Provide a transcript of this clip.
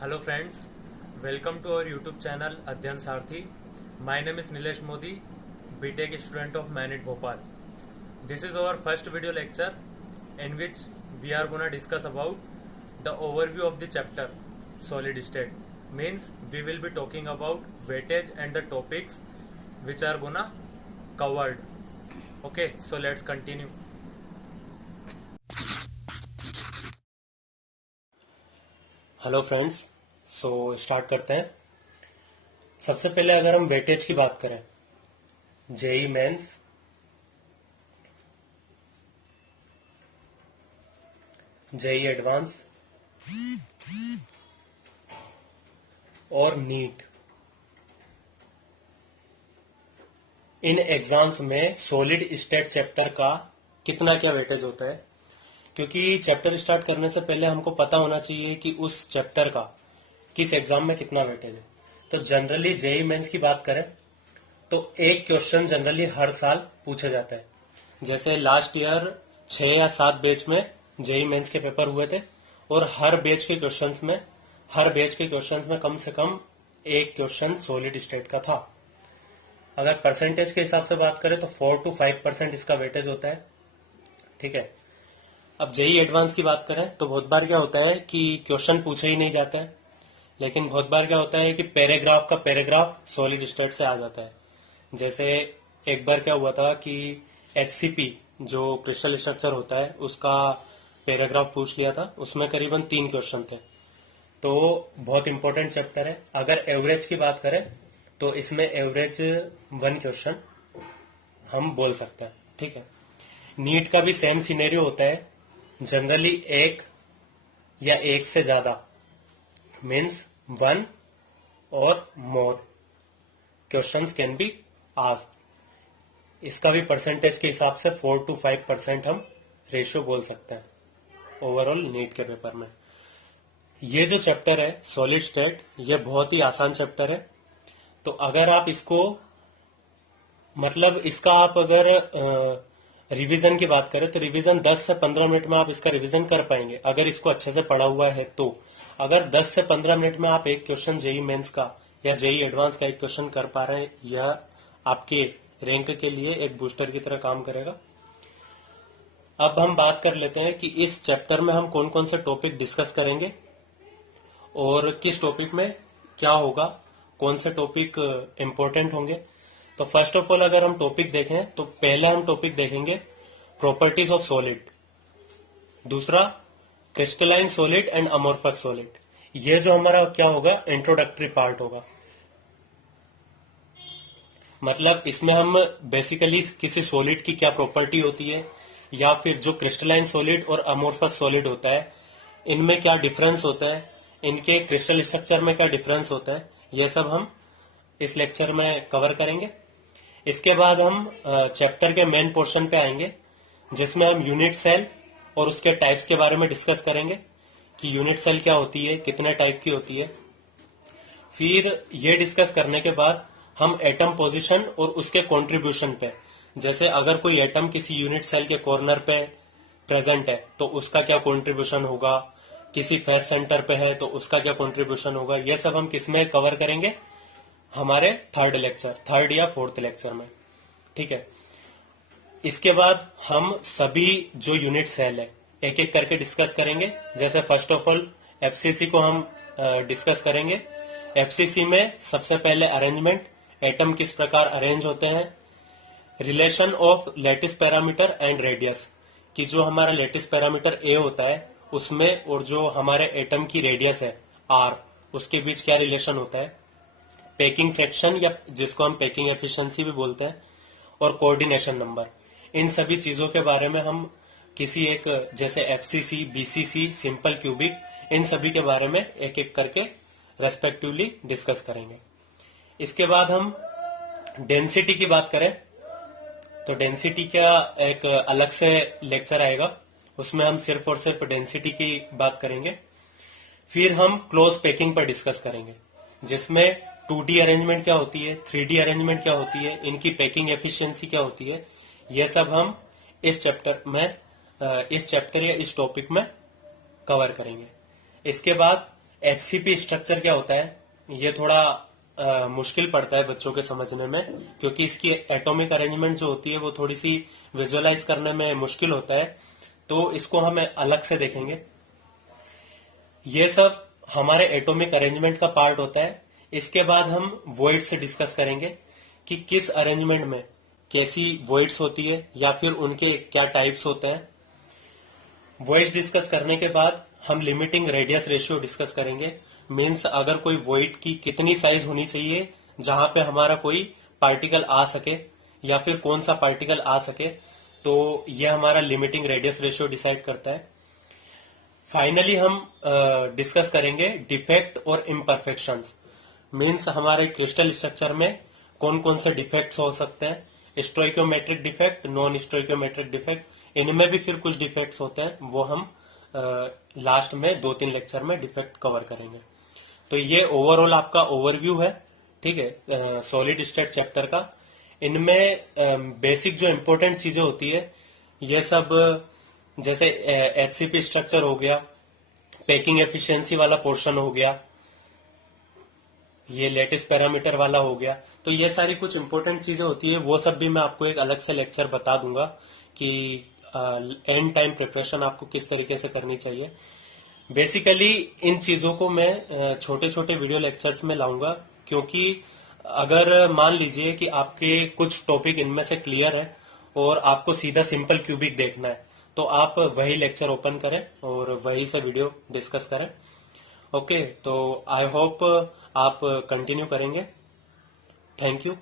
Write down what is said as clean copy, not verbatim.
Hello friends, welcome to our YouTube channel Adhyan Sarthi. My name is Nilesh Modi, BTech student of Manit Bhopal. This is our first video lecture in which we are gonna discuss about the overview of the chapter solid state. Means we will be talking about weightage and the topics which are gonna covered. Okay, so let's continue. Hello friends, so start करते हैं। सबसे पहले अगर हम weightage की बात करें, JEE mains, JEE advance और नीट, इन एग्जाम्स में सॉलिड स्टेट चैप्टर का कितना क्या वेटेज होता है, क्योंकि चैप्टर स्टार्ट करने से पहले हमको पता होना चाहिए कि उस चैप्टर का किस एग्जाम में कितना वेटेज है। तो जनरली जेई मेंस की बात करें तो एक क्वेश्चन जनरली हर साल पूछा जाता है। जैसे लास्ट ईयर 6 या 7 बैच में जेई मेंस के पेपर हुए थे और हर बैच के क्वेश्चंस में कम से कम एक क्वेश्चन सॉलिड स्टेट का था। अगर परसेंटेज के हिसाब से बात करें तो 4 to 5% इसका वेटेज होता है। ठीक है। अब जेई एडवांस की बात करें तो बहुत बार क्या होता है कि क्वेश्चन पूछा ही नहीं जाता है, लेकिन बहुत बार क्या होता है कि पैराग्राफ का पैराग्राफ सॉलिड स्टेट से आ जाता है। जैसे एक बार क्या हुआ था कि एचसीपी जो क्रिस्टल स्ट्रक्चर होता है उसका पैराग्राफ पूछ लिया था, उसमें करीबन 3 क्वेश्चन थे। तो बहुत इंपॉर्टेंट चैप्टर है। अगर एवरेज की बात करें तो इसमें एवरेज 1 क्वेश्चन हम बोल सकते हैं। ठीक है। नीट का भी सेम सिनेरियो होता है। जनरली एक या एक से ज्यादा मीन्स 1 और more questions can be asked. इसका भी परसेंटेज के हिसाब से 4 to 5% हम रेशियो बोल सकते हैं ओवरऑल नीट के पेपर में। ये जो चैप्टर है सॉलिड स्टेट, ये बहुत ही आसान चैप्टर है। तो अगर आप इसको मतलब इसका आप अगर रिवीजन की बात करें तो रिवीजन 10 से 15 मिनट में आप इसका रिवीजन कर पाएंगे अगर इसको अच्छे से पढ़ा हुआ है तो। अगर 10 से 15 मिनट में आप एक क्वेश्चन जेई मेंस का या जेई एडवांस का एक क्वेश्चन कर पा रहे हैं, यह आपके रैंक के लिए एक बूस्टर की तरह काम करेगा। अब हम बात कर लेते हैं कि इस चैप्टर में हम कौन कौन से टॉपिक डिस्कस करेंगे और किस टॉपिक में क्या होगा, कौन से टॉपिक इंपॉर्टेंट होंगे। तो फर्स्ट ऑफ ऑल अगर हम टॉपिक देखें तो पहले हम टॉपिक देखेंगे प्रॉपर्टीज ऑफ सॉलिड, दूसरा crystalline solid and amorphous solid. ये जो हमारा क्या होगा इंट्रोडक्टरी पार्ट होगा। मतलब इसमें हम बेसिकली किसी सॉलिड की क्या प्रॉपर्टी होती है या फिर जो क्रिस्टलाइन सॉलिड और अमोर्फस सॉलिड होता है इनमें क्या डिफरेंस होता है, इनके क्रिस्टल स्ट्रक्चर में क्या डिफरेंस होता है, ये सब हम इस लेक्चर में कवर करेंगे। इसके बाद हम चैप्टर के मेन पोर्शन पे आएंगे जिसमें हम यूनिट सेल और उसके टाइप्स के बारे में डिस्कस करेंगे कि यूनिट सेल क्या होती है, कितने टाइप की होती है। फिर ये डिस्कस करने के बाद हम एटम पोजीशन और उसके कंट्रीब्यूशन पे, जैसे अगर कोई एटम किसी यूनिट सेल के कॉर्नर पे प्रेजेंट है तो उसका क्या कंट्रीब्यूशन होगा, किसी फेस सेंटर पे है तो उसका क्या कंट्रीब्यूशन होगा, ये सब हम किसमें कवर करेंगे, हमारे थर्ड या फोर्थ लेक्चर में। ठीक है। इसके बाद हम सभी जो यूनिट सेल है एक एक करके डिस्कस करेंगे। जैसे फर्स्ट ऑफ ऑल एफसीसी को हम डिस्कस करेंगे। एफसीसी में सबसे पहले अरेंजमेंट, एटम किस प्रकार अरेंज होते हैं, relation of lattice parameter and radius, कि जो हमारा लेटिस पैरामीटर ए होता है उसमें और जो हमारे एटम की रेडियस है आर, उसके बीच क्या रिलेशन होता है, पैकिंग फ्रैक्शन या जिसको हम पैकिंग एफिशिएंसी भी बोलते हैं, और कोऑर्डिनेशन नंबर। इन सभी चीजों के बारे में हम किसी एक जैसे एफसीसी, बीसीसी, सिंपल क्यूबिक, इन सभी के बारे में एक एक करके रेस्पेक्टिवली डिस्कस करेंगे। इसके बाद हम डेंसिटी की बात करें तो डेंसिटी का एक अलग से लेक्चर आएगा, उसमें हम सिर्फ और सिर्फ डेंसिटी की बात करेंगे। फिर हम क्लोज पैकिंग पर डिस्कस करेंगे जिसमें 2D अरेंजमेंट क्या होती है, 3D अरेंजमेंट क्या होती है, इनकी पैकिंग एफिशिएंसी क्या होती है, यह सब हम इस चैप्टर या इस टॉपिक में कवर करेंगे। इसके बाद एचसीपी स्ट्रक्चर क्या होता है, ये थोड़ा मुश्किल पड़ता है बच्चों के समझने में, क्योंकि इसकी एटॉमिक अरेंजमेंट जो होती है वो थोड़ी सी विजुअलाइज करने में मुश्किल होता है, तो इसको हम अलग से देखेंगे। ये सब हमारे एटॉमिक अरेंजमेंट का पार्ट होता है। इसके बाद हम वॉइड से डिस्कस करेंगे कि किस अरेंजमेंट में कैसी वॉइड्स होती है या फिर उनके क्या टाइप्स होते हैं। वॉइड्स डिस्कस करने के बाद हम लिमिटिंग रेडियस रेशियो डिस्कस करेंगे। मीन्स अगर कोई वॉइड की कितनी साइज होनी चाहिए जहां पे हमारा कोई पार्टिकल आ सके या फिर कौन सा पार्टिकल आ सके, तो ये हमारा लिमिटिंग रेडियस रेशियो डिसाइड करता है। फाइनली हम डिस्कस करेंगे डिफेक्ट और इम्परफेक्शंस। मीन्स हमारे क्रिस्टल स्ट्रक्चर में कौन कौन से डिफेक्ट्स हो सकते हैं, stoichiometric defect, non stoichiometric defect, इनमें भी फिर कुछ डिफेक्ट्स होते हैं, वो हम लास्ट में 2-3 लेक्चर में डिफेक्ट कवर करेंगे। तो ये ओवरऑल आपका ओवरव्यू है, ठीक है, सॉलिड स्टेट चैप्टर का। इनमें बेसिक जो इंपॉर्टेंट चीजें होती है ये सब, जैसे एचसीपी स्ट्रक्चर हो गया, पैकिंग एफिशिएंसी वाला पोर्शन हो गया, ये लेटेस्ट पैरामीटर वाला हो गया, तो ये सारी कुछ इंपॉर्टेंट चीजें होती है, वो सब भी मैं आपको एक अलग से लेक्चर बता दूंगा कि एंड टाइम प्रिपरेशन आपको किस तरीके से करनी चाहिए। बेसिकली इन चीजों को मैं छोटे छोटे वीडियो लेक्चर्स में लाऊंगा, क्योंकि अगर मान लीजिए कि आपके कुछ टॉपिक इनमें से क्लियर है और आपको सीधा सिंपल क्यूबिक देखना है, तो आप वही लेक्चर ओपन करें और वही से वीडियो डिस्कस करें। ओके, तो आई होप आप कंटिन्यू करेंगे। Thank you.